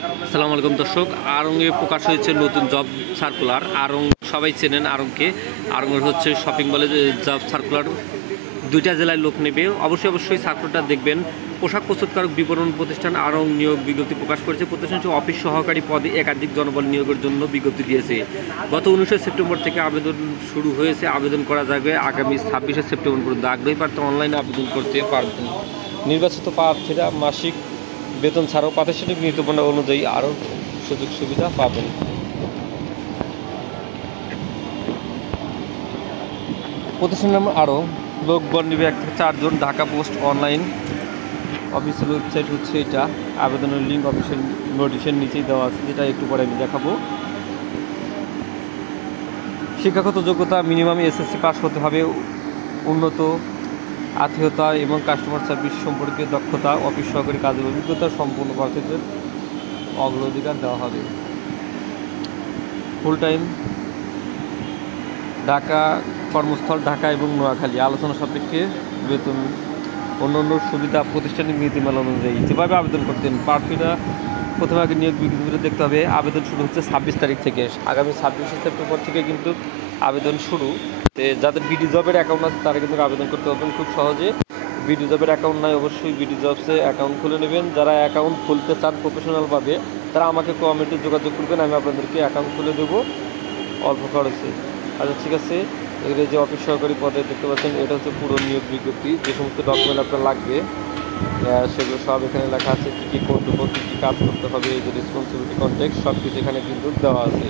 আসসালামু আলাইকুম দর্শক, আড়ংয়ে প্রকাশ হয়েছে নতুন জব সার্কুলার। আড়ং সবাই চেনেন আড়ংকে। আড়ংয়ের হচ্ছে শপিং মলে জব সার্কুলার 2টা জেলায় লোক নেবে। অবশ্যই সার্কুলারটা দেখবেন। পোশাক প্রস্তুতকারক বিপণন প্রতিষ্ঠান আড়ং নিয়োগ বিজ্ঞপ্তি প্রকাশ করেছে। প্রতিষ্ঠানটি অফিস সহকারী পদে একাধিক জনবল নিয়োগের জন্য বিজ্ঞপ্তি দিয়েছে। গত 19 সেপ্টেম্বর থেকে আবেদন শুরু হয়েছে। আবেদন করা যাবে আগামী 26 সেপ্টেম্বর পর্যন্ত। আগ্রহী প্রার্থী অনলাইনে আবেদন করতে পারবেন। নির্বাচিত প্রার্থীরা মাসিক বেতন ছাড়াও প্রাতিষ্ঠানিক নীতিমালা অনুযায়ী আরও সুযোগ সুবিধা পাবেন। প্রতিষ্ঠানের নাম আরও লোকবল নিবে 1 থেকে 4 জন। Dhaka post online official website হচ্ছে এটা। আবেদনের লিঙ্ক অফিসিয়াল নোটিশের নিচেই দেওয়া আছে, যেটা একটু পরে আমি দেখাবো। শিক্ষাগত যোগ্যতা মিনিমাম এসএসসি পাস হতে হবে। উন্নত আত্মীয়তা এবং কাস্টমার সার্ভিস সম্পর্কে দক্ষতা, অফিস সহকারী কাজের অভিজ্ঞতা সম্পূর্ণ প্রার্থীদের অগ্রাধিকার দেওয়া হবে। ফুল টাইম ঢাকা, কর্মস্থল ঢাকা এবং নোয়াখালী। আলোচনা সাপেক্ষে বেতন অন্যান্য সুবিধা প্রতিষ্ঠানিক নীতিমালা অনুযায়ী। যেভাবে আবেদন করতেন প্রার্থীরা প্রথমে আগে নিয়োগ বিজ্ঞপ্তিটা দেখতে হবে। আবেদন শুরু হচ্ছে 26 তারিখ থেকে। আগামী 26 সেপ্টেম্বর থেকে কিন্তু আবেদন শুরু। যাদের বিডি জবের অ্যাকাউন্ট আছে তারা কিন্তু আবেদন করতে পারবেন খুব সহজে। বিডি জবের অ্যাকাউন্ট নাই অবশ্যই বিডি জবসে অ্যাকাউন্ট খুলে নেবেন। যারা অ্যাকাউন্ট খুলতে চান প্রফেশনালভাবে তারা আমাকে কমেন্টে যোগাযোগ করবেন, আমি আপনাদেরকে অ্যাকাউন্ট খুলে দেবো অল্প খরচে। আচ্ছা ঠিক আছে, এগুলো যে অফিস সহকারী পদে দেখতে পাচ্ছেন এটা হচ্ছে পুরো নিয়োগ বিজ্ঞপ্তি। যে সমস্ত ডকুমেন্ট আপনার লাগবে সেগুলো সব এখানে লেখা আছে। কী কী কর্তব্য, কী কী কাজ করতে হবে, এই যে রেসপন্সিবিলিটি কন্টেক্ট সব কিছু এখানে কিন্তু দেওয়া আছে।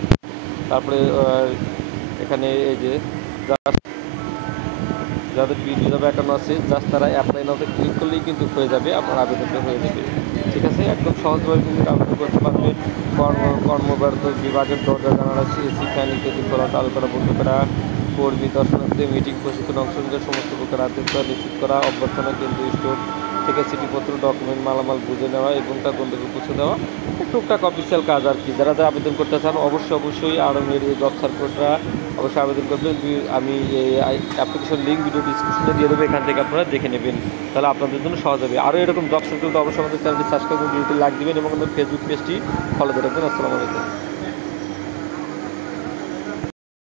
তারপরে এখানে এই যে যাদের বিডি জব অ্যাকাউন্ট আছে জাস্ট তারা অ্যাপ্লাই নাওতে ক্লিক করলেই কিন্তু হয়ে যাবে, আপনার আবেদনটা হয়ে যাবে। ঠিক আছে, একদম সহজভাবে কিন্তু আবেদন করতে পারবেন। কর্মব্যর্থ বিভাগের দরজা জানালা, শিক্ষা নীতি করা, আলোচনা বন্ধ করা, কর্মী দর্শনার্থী মিটিং প্রশিক্ষণ অংশগ্রহণের সমস্ত প্রকার আর্থিকতা নিশ্চিত করা, অভ্যর্থনা কেন্দ্র স্টোর থেকে চিঠিপত্র ডকুমেন্ট মালামাল বুঝে নেওয়া এবং তা গন্তব্যে পৌঁছে দেওয়া, টুকটাক অফিসিয়াল কাজ আর কি। যারা আবেদন করতে চান অবশ্যই আড়ংয়ের এই জব সার্কুলারটা অবশ্যই আবেদন করবেন। আমি এই অ্যাপ্লিকেশন লিঙ্ক ভিডিও ডিসক্রিপশনে দিয়ে দেবো, এখান থেকে আপনারা দেখে নেবেন, তাহলে আপনাদের জন্য সহজ হবে। আরও এরকম জব সার্কুলার অবশ্যই আমাদের চ্যানেলটি সাবস্ক্রাইব করে ভিডিওতে লাইক দেবেন এবং আমাদের ফেসবুক পেজটি ফলো করে রাখবেন। আসসালামু আলাইকুম।